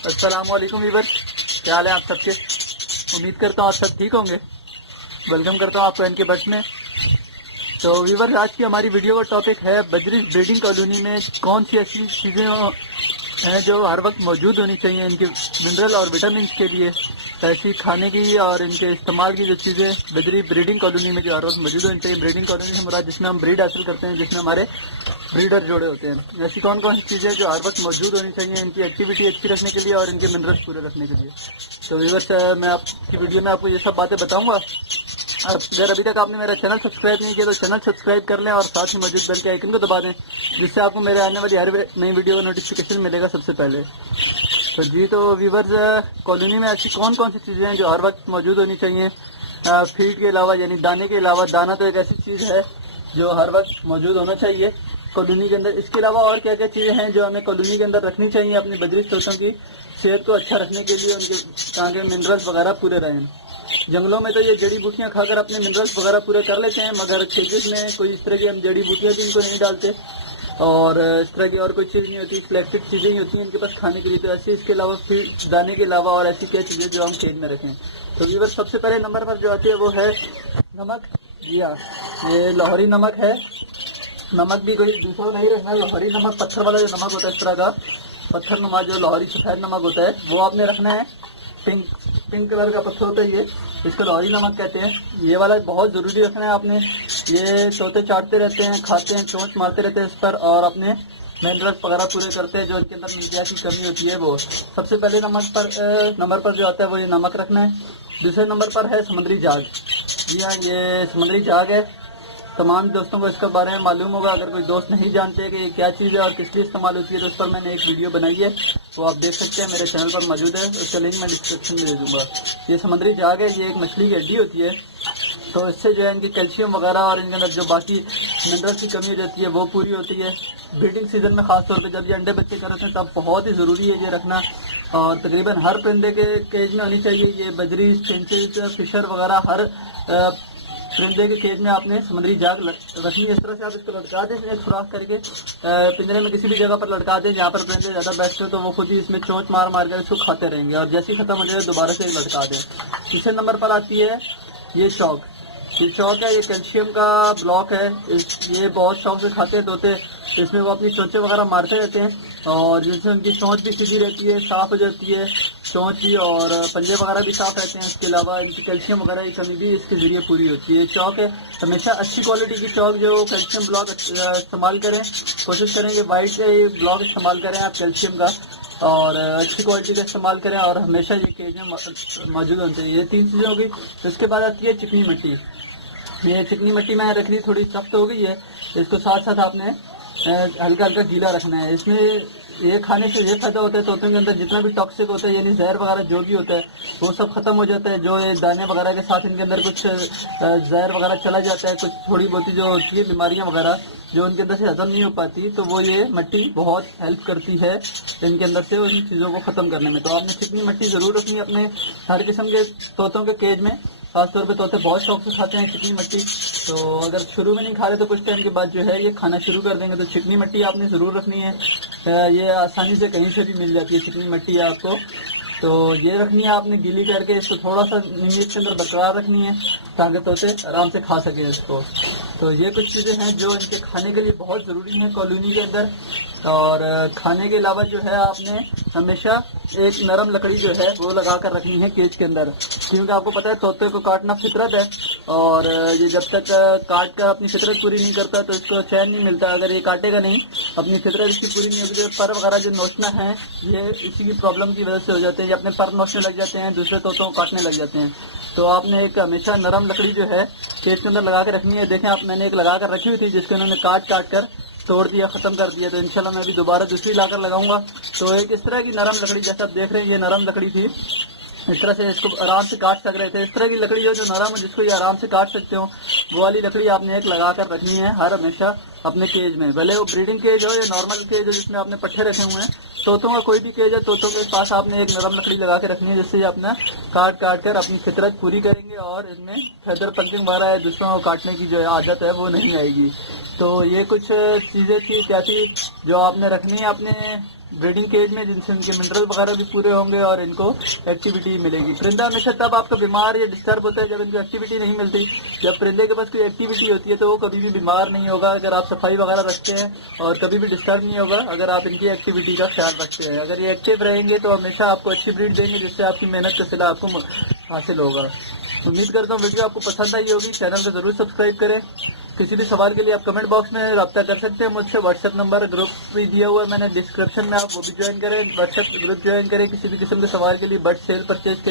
अस्सलामुअलैकुम वीवर, क्या हाल है आप सबके। उम्मीद करता हूँ आप सब ठीक होंगे। वेलकम करता हूँ आपको इनके बर्ड्स में। तो वीवर, आज की हमारी वीडियो का टॉपिक है बजरी ब्रीडिंग कॉलोनी में कौन सी ऐसी चीज़ें हैं जो हर वक्त मौजूद होनी चाहिए इनके मिनरल और विटामिन के लिए, ऐसी खाने की और इनके इस्तेमाल की जो चीज़ें बजरी ब्रीडिंग कॉलोनी में जो हर वक्त मौजूद होनी चाहिए। ब्रीडिंग कॉलोनी से मुराद जिसमें हम ब्रीड हासिल करते हैं, जिसमें हमारे ब्रीडर जोड़े होते हैं। ऐसी कौन कौन सी चीज़ें जो हर वक्त मौजूद होनी चाहिए इनकी एक्टिविटी अच्छी रखने के लिए और इनके मिनरल्स पूरे रखने के लिए। तो व्यूअर्स, मैं आपकी वीडियो में आपको ये सब बातें बताऊंगा। अगर अभी तक आपने मेरा चैनल सब्सक्राइब नहीं किया तो चैनल सब्सक्राइब कर लें और साथ ही मौजूद बेल के आइकन को दबा दें, जिससे आपको मेरे आने वाली हर नई वीडियो का नोटिफिकेशन मिलेगा सबसे पहले। तो जी, तो व्यूअर्स, कॉलोनी में ऐसी कौन कौन सी चीज़ें हैं जो हर वक्त मौजूद होनी चाहिए फीड के अलावा, यानी दाने के अलावा। दाना तो एक ऐसी चीज़ है जो हर वक्त मौजूद होना चाहिए कॉलोनी के अंदर। इसके अलावा और क्या क्या चीज़ें हैं जो हमें कॉलोनी के अंदर रखनी चाहिए अपनी बजरी तोतों की सेहत को अच्छा रखने के लिए, उनके ताकि मिनरल्स वगैरह पूरे रहें। जंगलों में तो ये जड़ी बूटियां खाकर अपने मिनरल्स वगैरह पूरे कर लेते हैं, मगर केजेस में कोई इस तरह की हम जड़ी बूटियां भी इनको नहीं डालते और इस तरह की और कोई चीज़ नहीं होती। सिलेक्टेड चीज़ें ही होती हैं इनके पास खाने के लिए। तो ऐसी इसके अलावा फिर दाने के अलावा और ऐसी क्या चीज़ें जो हम केज में रखें। तो व्यूअर, सबसे पहले नंबर पर जो आती है वो है नमक। जी हाँ, ये लाहौरी नमक है। नमक भी कोई दूसरा नहीं रखना। लाहौरी नमक पत्थर वाला जो नमक होता है, इस तरह का पत्थर नमक जो लाहौरी सफ़ेद नमक होता है, वो आपने रखना है। पिंक पिंक कलर का पत्थर होता है ये, इसको लाहौरी नमक कहते हैं। ये वाला बहुत ज़रूरी रखना है आपने। ये तोते चाटते रहते हैं, खाते हैं, चोंच मारते रहते हैं इस पर और अपने मिनरल्स वगैरह पूरे करते हैं जो इनके अंदर मीडिया की कमी होती है वो। सबसे पहले नंबर पर जो आता है वो ये नमक रखना है। दूसरे नंबर पर है समुद्री जाग। जी हाँ, ये समुद्री जाग है। तमाम दोस्तों को इसके बारे में मालूम होगा। अगर कोई दोस्त नहीं जानते कि ये क्या चीज़ है और किस लिए इस्तेमाल होती है तो उस पर मैंने एक वीडियो बनाई है, वो आप देख सकते हैं, मेरे चैनल पर मौजूद है। उसका लिंक मैं डिस्क्रिप्शन में दे दूँगा। ये समुद्री जाग है, ये एक मछली की हड्डी होती है। तो इससे जो है इनकी कैल्शियम वगैरह और इनके अंदर जो बाकी मिनरल्स की कमी हो जाती है वो पूरी होती है। ब्रीडिंग सीजन में खास तौर पे जब ये अंडे बच्चे करते हैं तब बहुत ही ज़रूरी है ये रखना। और तकरीबन हर परिंदे के केज में होनी चाहिए ये बजरी, स्टेंचेज, फिशर वगैरह। हर परिंदे के केज में आपने समुद्री जाग रखनी है। इस तरह से आप इसको लटका दें, एक सुराख करके पिंजरे में किसी भी जगह पर लटका दें जहाँ पर परिंदे ज़्यादा बैठते हो, तो वो खुद ही इसमें चोंच मार मार कर इसको खाते रहेंगे और जैसे ही खत्म हो जाए दोबारा से लटका दें। तीसरे नंबर पर आती है ये चौक। ये चौक है, ये कैल्शियम का ब्लॉक है। ये बहुत शौक से खाते हैं तोते। इसमें वो अपनी चोंचें वगैरह मारते रहते हैं और जिससे उनकी चोंच भी सीधी रहती है, साफ हो जाती है चोंच भी, और पंजे वगैरह भी साफ रहते हैं। इसके अलावा इनकी कैल्शियम वगैरह की कमी भी इसके ज़रिए पूरी होती है। चौक है, हमेशा अच्छी क्वालिटी की चौक जो कैल्शियम ब्लॉक इस्तेमाल करें। कोशिश करें कि वाइट का ब्लॉक इस्तेमाल करें आप कैल्शियम का, और अच्छी क्वालिटी का इस्तेमाल करें और हमेशा ये केज में मौजूद होनी चाहिए। ये तीन चीज़ें हो गई। इसके बाद आती है चिकनी मिट्टी। ये चिकनी मिट्टी मैंने रख ली, थोड़ी सख्त हो गई है। इसको साथ साथ आपने हल्का हल्का गीला रखना है। इसमें ये खाने से ये फायदा होता है, तोतों के अंदर जितना भी टॉक्सिक होता है यानी जहर वगैरह जो भी होता है वो सब खत्म हो जाता है। जो ये दाने वगैरह के साथ इनके अंदर कुछ जहर वगैरह चला जाता है, कुछ थोड़ी बहुत जो होती है बीमारियां वगैरह जो उनके अंदर से हजम नहीं हो पाती, तो वो ये मिट्टी बहुत हेल्प करती है इनके अंदर से उन चीज़ों को ख़त्म करने में। तो आपने चिकनी मिट्टी ज़रूर रखनी है अपने हर किस्म के तोतों के केज में। खासतौर पे तोते बहुत शौक से खाते हैं चिकनी मिट्टी। तो अगर शुरू में नहीं खा रहे तो कुछ टाइम के बाद जो है ये खाना शुरू कर देंगे। तो चिकनी मिट्टी आपने ज़रूर रखनी है। ये आसानी से कहीं से भी मिल जाती है चिकनी मिट्टी आपको। तो ये रखनी है आपने गीली करके। इसको थोड़ा सा नीचे के अंदर बरकरार रखनी है ताकि तोते आराम से खा सकें इसको। तो ये कुछ चीज़ें हैं जो इनके खाने के लिए बहुत ज़रूरी हैं कॉलोनी के अंदर। और खाने के अलावा जो है आपने हमेशा एक नरम लकड़ी जो है वो लगा कर रखनी है केज के अंदर, क्योंकि आपको पता है तोते को काटना फितरत है और ये जब तक काट कर अपनी फितरत पूरी नहीं करता तो इसको चैन नहीं मिलता। अगर ये काटेगा नहीं, अपनी फितरत इसकी पूरी नहीं होगी, पर वगैरह जो नोचना है ये इसी की प्रॉब्लम की वजह से हो जाते हैं। ये अपने पर नोचने लग जाते हैं, दूसरे तोतों को काटने लग जाते हैं। तो आपने एक हमेशा नरम लकड़ी जो है केज के अंदर लगा के रखनी है। देखें आप, मैंने एक लगा कर रखी हुई थी जिसको इन्होंने काट कर तोड़ दिया, ख़त्म कर दिया। तो इंशाल्लाह मैं अभी दोबारा दूसरी लाकर लगाऊंगा। तो एक इस तरह की नरम लकड़ी, जैसे आप देख रहे हैं ये नरम लकड़ी थी, इस तरह से इसको आराम से काट सक रहे थे। इस तरह की लकड़ी हो जो नरम हो, जिसको ये आराम से काट सकते हो, वो वाली लकड़ी आपने एक लगा कर रखनी है हर हमेशा अपने केज में। भले वो ब्रीडिंग केज हो या नॉर्मल केज हो जिसमें आपने पट्ठे रखे हुए हैं, तोतों का कोई भी केज है, तोतों के पास आपने एक नरम लकड़ी लगा के रखनी है, जिससे ये अपना काट काट कर अपनी फितरत पूरी करेंगे और इनमें फैदर पंचिंग वगैरह दूसरों को काटने की जो आदत है वो नहीं आएगी। तो ये कुछ चीज़ें थी क्या थी जो आपने रखनी है अपने ब्रीडिंग केज में, जिनसे इनके मिनरल वगैरह भी पूरे होंगे और इनको एक्टिविटी मिलेगी। परिंदा हमेशा तब आपका बीमार या डिस्टर्ब होता है जब इनको एक्टिविटी नहीं मिलती। जब परिंदे के पास कोई एक्टिविटी होती है तो वो कभी भी बीमार नहीं होगा अगर आप सफाई वगैरह रखते हैं, और कभी भी डिस्टर्ब नहीं होगा अगर आप इनकी एक्टिविटी का ख्याल रखते हैं। अगर ये एक्टिव रहेंगे तो हमेशा आपको अच्छी ब्रीड देंगे, जिससे आपकी मेहनत का सिला आपको हासिल होगा। उम्मीद करता हूँ वीडियो आपको पसंद आई होगी। चैनल को जरूर सब्सक्राइब करें। किसी भी सवाल के लिए आप कमेंट बॉक्स में रब्ता कर सकते हैं मुझसे। व्हाट्सएप नंबर ग्रुप भी दिया हुआ है मैंने डिस्क्रिप्शन में, आप वो भी ज्वाइन करें, व्हाट्सएप ग्रुप ज्वाइन करें किसी भी किस्म के सवाल के लिए, बट सेल परचेज के